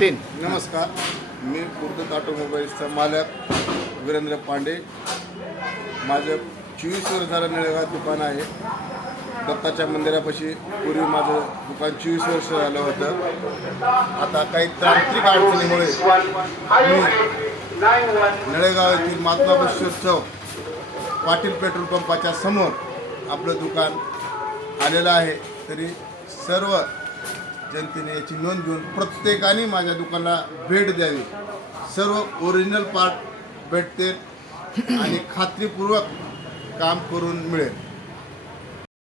तीन. नमस्कार, मी कुर्दत ऑटोमोबाईल्सचा मालक वीरेंद्र पांडे. माझं 24 वर्षाला नळेगाव दुकान आहे. दत्ताच्या मंदिरापाशी पूर्वी माझं दुकान 24 वर्ष झालं होतं. आता काही तांत्रिक अडचणीमुळे मी नळेगाव येथील महात्मा बश्वेश्वर चौक पाटील पेट्रोल पंपाच्या समोर आपलं दुकान आलेलं आहे. तरी सर्व जनतेने याची नोंद घेऊन प्रत्येकाने माझ्या दुकानाला भेट द्यावी. सर्व ओरिजिनल पार्ट भेटते आणि खात्रीपूर्वक काम करून मिळेल.